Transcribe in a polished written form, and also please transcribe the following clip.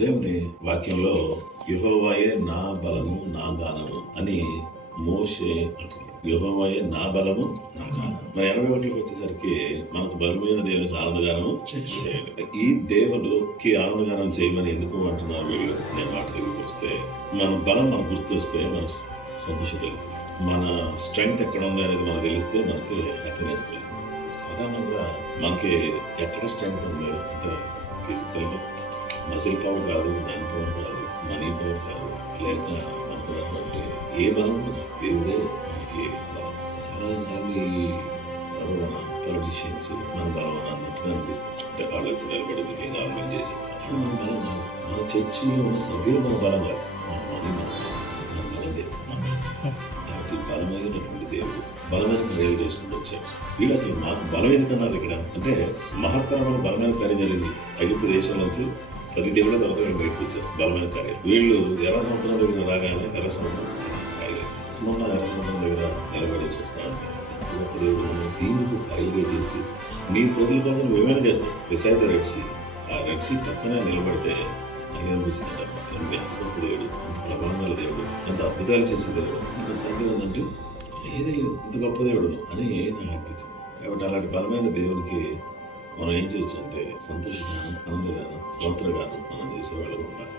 దేవుని వాక్యంలో యెహోవాయే నా బలము నా గానము అని మోషే అంటుంది. యెహోవాయే నా బలము నా గానము. మరి 81కి వచ్చేసరికి మనకు బలమైన దేవునికి ఆనందగానం చేయండి. ఈ దేవుడికి ఆనందగానం చేయమని ఎందుకు అంటున్నారు వీళ్ళు? నేను మాట దగ్గరికి వస్తే మన బలం మనకు గుర్తొస్తే మనకు సంతోషం కలుగుతుంది. మన స్ట్రెంగ్త్ ఎక్కడ ఉంది అనేది మనకు తెలిస్తే మనకి హ్యాపీనెస్ కలుగుతుంది. సాధారణంగా మనకి ఎక్కడ స్ట్రెంగ్త్ ఉందో అంటే ఫిజికల్గా మసిల్ పవర్ కాదు, మ్యాన్ పవర్ కాదు, మనీ పవర్ కాదు, లేక మనకున్నటువంటి ఏ బలం దేవుడే మనకి బలం. చాలాసార్లు మన పొలిటీషియన్స్ మన బలం అన్నట్టుగా అనిపిస్తుంది. అంటే వాళ్ళు వచ్చి నిలబడి ఏం గవర్నమెంట్ చేసేస్తాం. మన బలం కాదు. మన చర్చిలో ఉన్న సభ్యులు మన బలం కాదు, మన బలం దేవుడు. కాబట్టి బలమైనటువంటి దేవుడు బలమైన కార్యాలు చేసుకుంటూ వచ్చారు. వీళ్ళు అసలు మాకు బలం ఎందుకన్నారు ఇక్కడ అంటే మహత్తరమైన బలమైన కార్యం జరిగింది. ఐగుప్తు దేశం నుంచి 10 దేవుళ్ళ తర్వాత వీళ్ళు బయటకు వచ్చారు. బలమైన కార్యాలు వీళ్ళు ఎర్ర సముద్రం దగ్గర రాగానే ఎర్ర సముద్రం సుమన్న ఎర్ర సముద్రం దగ్గర నిలబడి చూస్తా ఉంటారు. గొప్ప దేవుడు దీనికి ఖాళీగా చేసి మీ ప్రజల కోసం ఏమైనా చేస్తాం. బిసైడ్ ద రెడ్ సీ, ఆ రెడ్ సీ పక్కనే నిలబడితే అని అనిపించింది. ఎంత గొప్ప దేవుడు, ఎంత ప్రబలమైన దేవుడు, ఎంత అద్భుతాలు చేసే దేవుడు. ఇంకా సంగతి ఏంటంటే ఏది లేదు, ఇంత గొప్ప దేవుడు అని నాకు అనిపించింది. కాబట్టి అలాంటి బలమైన దేవునికి మనం ఏం చేయొచ్చు అంటే సంతోషగానం, ఆనందగానం, స్తోత్రగానం మనం చేసేవాళ్ళు ఉండాలి.